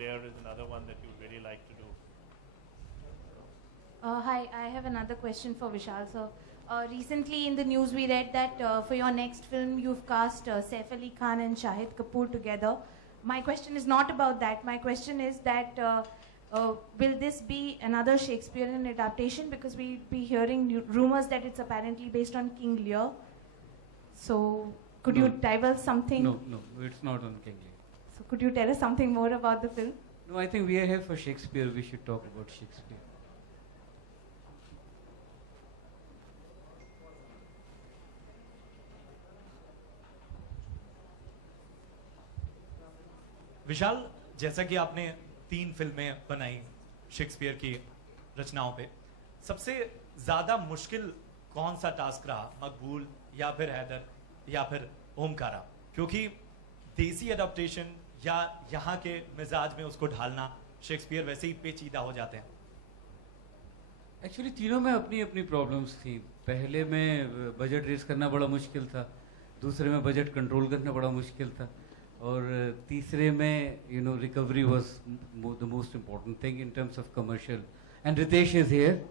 Lear is another one that you'd really like to do. Hi, I have another question for Vishal sir. Recently in the news we read that for your next film you've cast Saif Ali Khan and Shahid Kapoor together. My question is not about that. My question is that will this be another Shakespearean adaptation? Because we'll be hearing rumors that it's apparently based on King Lear. So could you divulge something? No, it's not on King Lear. So could you tell us something more about the film? No, I think we are here for Shakespeare. We should talk about Shakespeare. विशाल, जैसा कि आपने 3 फिल्में बनाई Shakespeare की रचनाओं पे, सबसे ज्यादा मुश्किल कौन सा टास्क रहा? मकबूल या फिर हैदर या फिर ओमकारा? क्योंकि देसी एडाप्टेशन या यहाँ के मिजाज में उसको ढालना, शेक्सपियर वैसे ही पेचीदा हो जाते हैं। एक्चुअली तीनों में अपनी अपनी प्रॉब्लम्स थी। पहले में बजट रेस करना बड़ा मुश्किल था, दूसरे में बजट कंट्रोल करना बड़ा मुश्किल था, और तीसरे में recovery was the most important thing in terms of commercial. And Ritesh is here.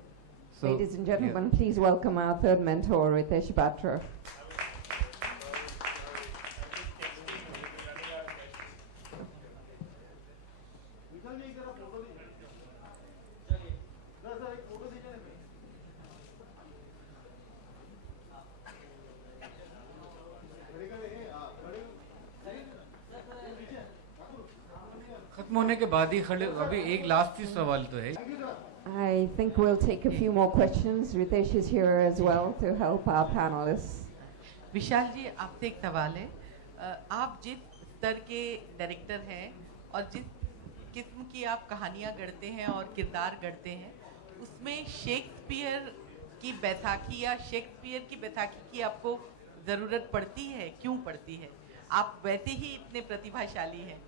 Ladies and gentlemen, please welcome our third mentor, Ritesh Batra. खत्म होने के बाद ही खड़े, अभी एक लास्ट ही सवाल तो है। I think we'll take a few more questions. Ritesh is here as well to help our panelists. विशाल जी, आपसे एक सवाल है। आप जिस स्तर के डायरेक्टर हैं और जिस किस्म की आप कहानियाँ गढ़ते हैं और किरदार गढ़ते हैं, उसमें शेक्सपियर की बैसाखी या शेक्सपियर की बैसाखी की आपको ज़रूरत पड़ती है? क्यों पड़ती है? आप वैसे ही इतने प्रतिभाशाली हैं,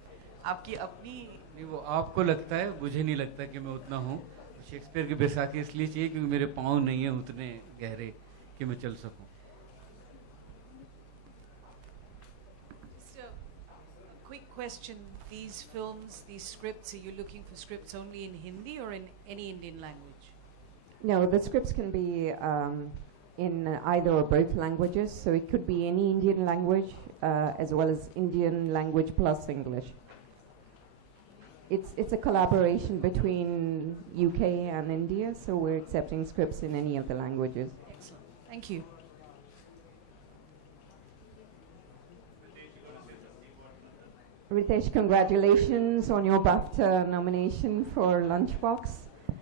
आपकी अपनी। नहीं, वो आपको लगता है, मुझे नहीं लगता कि मैं उतना हूँ। शेक्सपियर की बैसाखी इसलिए चाहिए क्योंकि मेरे पाँव नहीं है उतने गहरे कि मैं चल सकूं। So, quick question: these films, these scripts, are you looking for scripts only in Hindi or in any Indian language? No, the scripts can be in either or both languages, so it could be any Indian language as well as Indian language plus English. It's a collaboration between UK and India, so we're accepting scripts in any of the languages. Excellent. Thank you. Ritesh, congratulations on your BAFTA nomination for Lunchbox.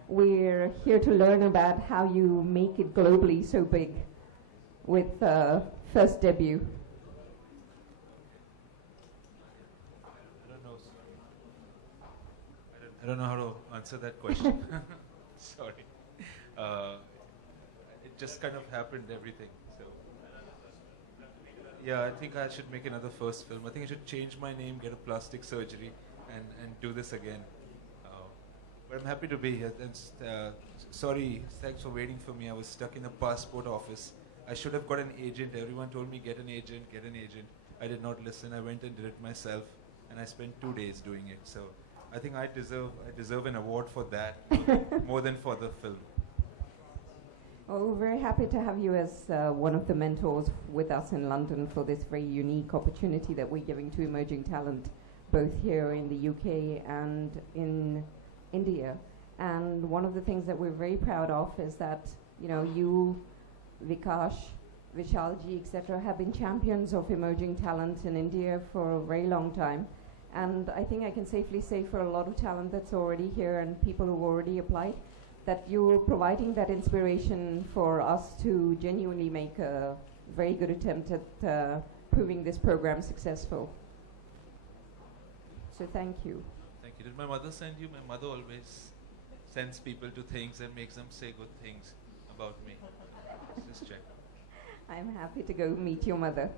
We're here to learn about how you make it globally so big with first debut. I don't know how to answer that question. Sorry. It just kind of happened, everything. So, yeah, I think I should make another first film. I think I should change my name, get a plastic surgery, and do this again. But I'm happy to be here. And, sorry, thanks for waiting for me. I was stuck in the passport office. I should have got an agent. Everyone told me, get an agent, get an agent. I did not listen. I went and did it myself, and I spent 2 days doing it. So I think I deserve an award for that more than for the film. Well, we're very happy to have you as one of the mentors with us in London for this very unique opportunity that we're giving to emerging talent, both here in the UK and in India. And one of the things that we're very proud of is that, you, Vikash, Vishalji, etc., have been champions of emerging talent in India for a very long time. And I think I can safely say for a lot of talent that's already here and people who've already applied, that you're providing that inspiration for us to genuinely make a very good attempt at proving this program successful. So thank you. Thank you. Did my mother send you? My mother always sends people to things and makes them say good things about me. Just check. I'm happy to go meet your mother.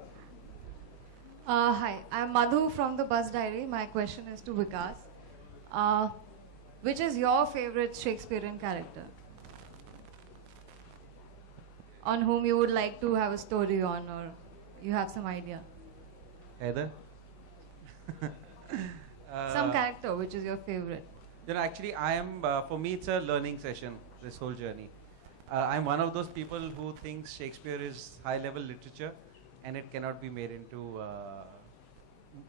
Hi, I'm Madhu from the Bus Diary. My question is to Vikas. Which is your favorite Shakespearean character? On whom you would like to have a story on, or you have some idea? Heather? Some character, character which is your favorite? You know, actually, I am, for me, it's a learning session, this whole journey. I'm one of those people who thinks Shakespeare is high-level literature and it cannot be made into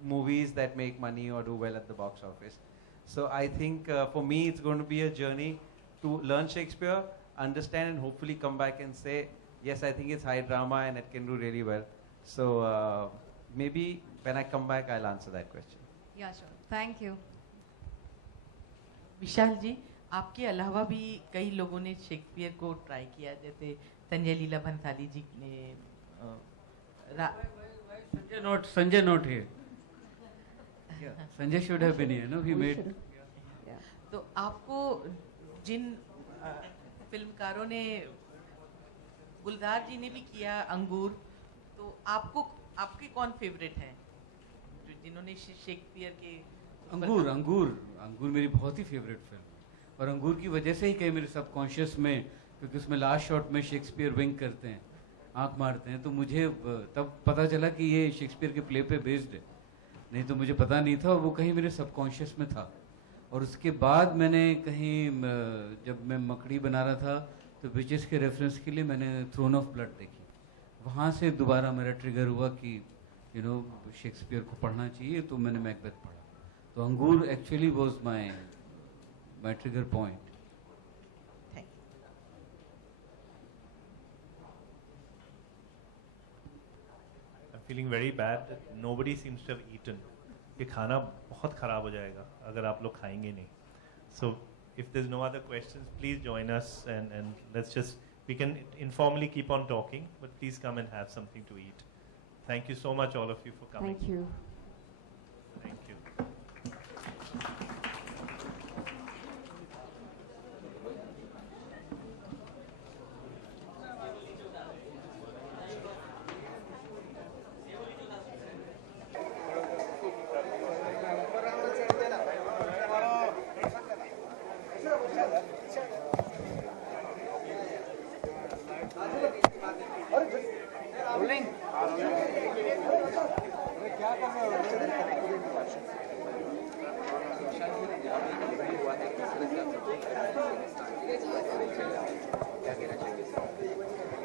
movies that make money or do well at the box office. So I think for me, it's going to be a journey to learn Shakespeare, understand, and hopefully come back and say, yes, I think it's high drama and it can do really well. So maybe when I come back, I'll answer that question. Yeah, sure. Thank you. विशाल जी, आपके अलावा भी कई लोगों ने Shakespeare को try किया, जैसे संजय लीला भंसाली जी ने Sanjay not here. Sanjay should have been here, no? He made. तो आपको जिन फिल्मकारों ने, गुलजार जी ने भी किया अंगूर, तो आपको आपके कौन फेवरेट हैं जो जिन्होंने शेक्सपियर के अंगूर मेरी बहुत ही फेवरेट फिल्म, और अंगूर की वजह से ही कहीं मेरे सबकॉन्शियस में, क्योंकि उसमें लास्ट शॉट में शेक्सपियर विंक करते हैं, आंख मारते हैं, तो मुझे तब पता चला कि ये शेक्सपियर के प्ले पे बेस्ड है, नहीं तो मुझे पता नहीं था, और वो कहीं मेरे सबकॉन्शियस में था। और उसके बाद मैंने कहीं जब मैं मकड़ी बना रहा था तो विचेस के रेफरेंस के लिए मैंने थ्रोन ऑफ ब्लड देखी, वहाँ से दोबारा मेरा ट्रिगर हुआ कि शेक्सपियर को पढ़ना चाहिए, तो मैंने मैकबेथ पढ़ा। तो अंगूर actually was my trigger point. I'm feeling very bad that nobody seems to have eaten. ये खाना बहुत खराब हो जाएगा अगर आप लोग खाएंगे नहीं. So if there's no other questions, please join us and let's just, we can informally keep on talking, but please come and have something to eat. Thank you so much, all of you, for coming. Thank you. Thank you.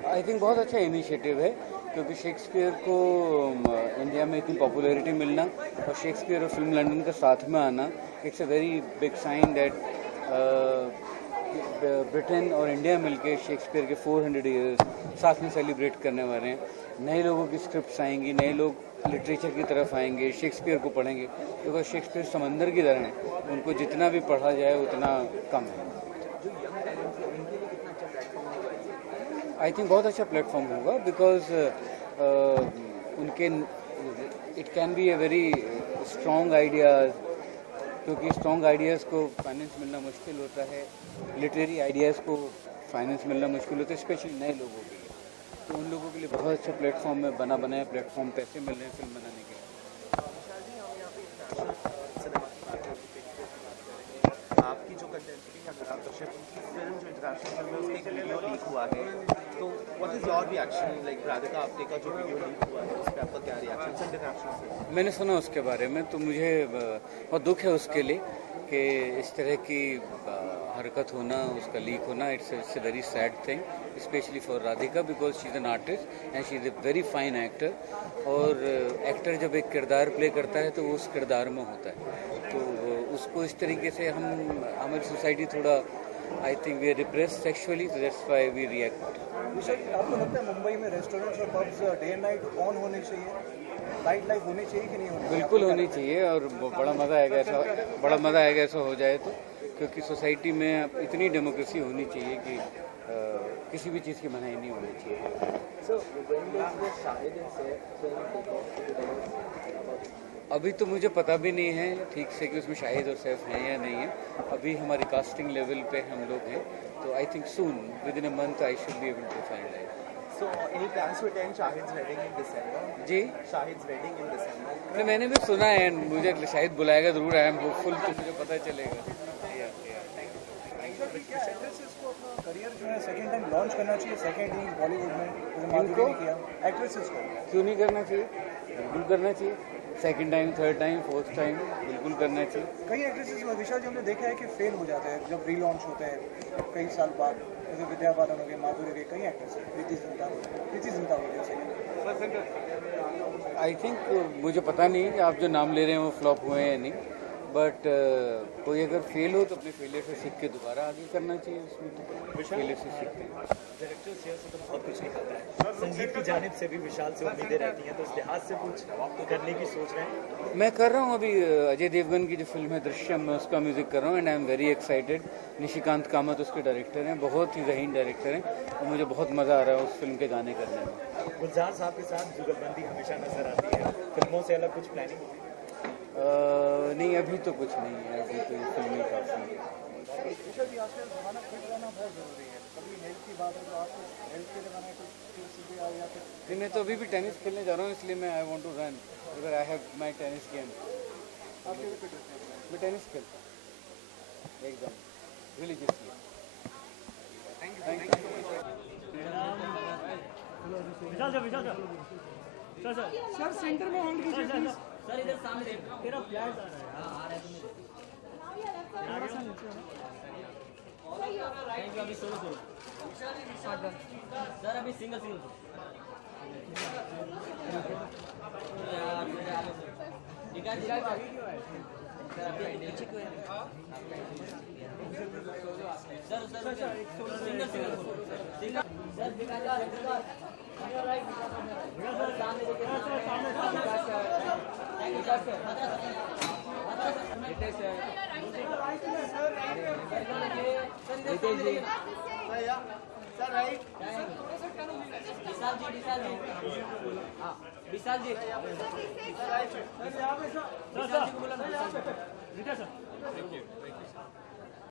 I think बहुत अच्छा initiative है, क्योंकि Shakespeare को India में इतनी popularity मिलना और Shakespeare और फिल्म लंदन का साथ में आना, it's a very big sign that Britain और इंडिया मिलके शेक्सपियर के 400 ईयर्स साथ में सेलिब्रेट करने वाले हैं। नए लोगों की स्क्रिप्ट्स आएंगी, नए लोग लिटरेचर की तरफ आएंगे, शेक्सपियर को पढ़ेंगे, क्योंकि शेक्सपियर समंदर की तरह हैं, उनको जितना भी पढ़ा जाए उतना कम है। आई थिंक बहुत अच्छा प्लेटफॉर्म होगा, बिकॉज उनके it can be a very strong ideas, क्योंकि स्ट्रॉन्ग आइडियाज़ को फाइनेंस मिलना मुश्किल होता है, लिटरेरी आइडियाज़ को फाइनेंस मिलना मुश्किल होता है, स्पेशली नए लोगों के लिए। तो उन लोगों के लिए बहुत अच्छा प्लेटफॉर्म है, बना बनाया प्लेटफॉर्म, पैसे मिल रहे हैं फिल्म बनाने के लिए। आपकी जो कंटेंपरेरी या दर्शक उनकी फिल्म जो इंटरनेशनल फिल्म है उसका एक वीडियो लीक हुआ है, तो what is your reaction? Like Radhika Apte का जो वीडियो लीक हुआ है उस पर आपका क्या रिएक्शन इंटरनेशनल? मैंने सुना उसके बारे में, तो मुझे बहुत दुख है उसके लिए कि इस तरह की हरकत होना, उसका लीक होना, it's a very sad thing, specially for Radhika, because she is an artist and she is a very fine actor. और एक्टर जब एक किरदार प्ले करता है तो वो उस किरदार में होता है, तो उसको इस तरीके से हमारी सोसाइटी थोड़ा, I think we are repressed sexually, तो दैट्स व्हाई वी रिएक्ट। आपको लगता है मुंबई में रेस्टोरेंट्स और pubs day and night on होने चाहिए, नाइट लाइफ होनी चाहिए कि नहीं होनी चाहिए? बिल्कुल होनी चाहिए, और बड़ा मज़ा आएगा ऐसा हो जाए तो, क्योंकि सोसाइटी में इतनी डेमोक्रेसी होनी चाहिए कि किसी भी चीज़ की मनाही नहीं होनी चाहिए। अभी तो मुझे पता भी नहीं है ठीक से कि उसमें शाहिद और सैफ हैं या नहीं है, अभी हमारी कास्टिंग लेवल पे हम लोग हैं, तो I think soon within a month I should be able to finalise. So any plans to attend Shahid's wedding in December? जी, Shahid's wedding in December. नहीं, मैंने भी सुना है, मुझे शाहिद बुलाएगा ज़रूर, आई एम होपफुल, तो मुझे पता चलेगा। करियर जो है सेकंड टाइम लॉन्च करना चाहिए, सेकंड ही बॉलीवुड में, जैसे माधुरी ने किया, एक्ट्रेसेस को क्यों नहीं करना चाहिए? बिल्कुल करना चाहिए। Second time, third time, fourth time बिल्कुल करना चाहिए। कई एक्ट्रेसेस विशाल जी हमने देखा है कि फेल हो जाते हैं जब रीलॉन्च होते हैं कई साल बाद, जैसे विद्या बालन हो गई, माधुरी के कई एक्ट्रेस हैं, प्रीति जिंटा हो गई। आई थिंक मुझे पता नहीं कि आप जो नाम ले रहे हैं वो फ्लॉप हुए हैं या नहीं, बट कोई अगर फेल हो तो अपने फेलियर से सीख के दोबारा आगे करना चाहिए। उसमें तो फेलियर से सीखते हैं। डायरेक्टर से तो बहुत कुछ निकलता है, संगीत की जानिब से भी विशाल से उम्मीदें रहती हैं, तो इस लिहाज से कुछ करने की सोच रहे हैं? मैं कर रहा हूँ अभी अजय देवगन की जो फिल्म है दृश्यम, मैं उसका म्यूज़िक कर रहा हूँ and I am very excited. Nishikant Kamat उसके डायरेक्टर हैं, बहुत ही ज़हीन डायरेक्टर हैं और मुझे बहुत मज़ा आ रहा है उस फिल्म के गाने करने में। गुलजार साहब के साथ जुगलबंदी हमेशा नजर आती है, फिल्मों से अलग कुछ प्लानिंग? नहीं, अभी तो कुछ नहीं है, अभी तो ये फिल्म ही काफ़ी है। विशाल जी आजकल खाना फिट रहना बहुत ज़रूरी है, कभी हेल्थ की बात है तो आपको हेल्थ के लिए बनाए कुछ सीधे आ या फिर? मैं तो अभी भी टेनिस खेलने जा रहा हूँ, इसलिए मैं I want to run because I have my tennis game. आप कैसे फिट रहते हैं? मैं टेनिस खेलता हूँ एकदम religiously. Thank you. Sir centre में होल्ड कीजिए प्लीज। सर इधर सामने देख, तेरा फ्लैश आ रहा है। हां आ रहा है तुम्हें। Thank you. अभी सोलो सर, अभी सिंगल विशाल जी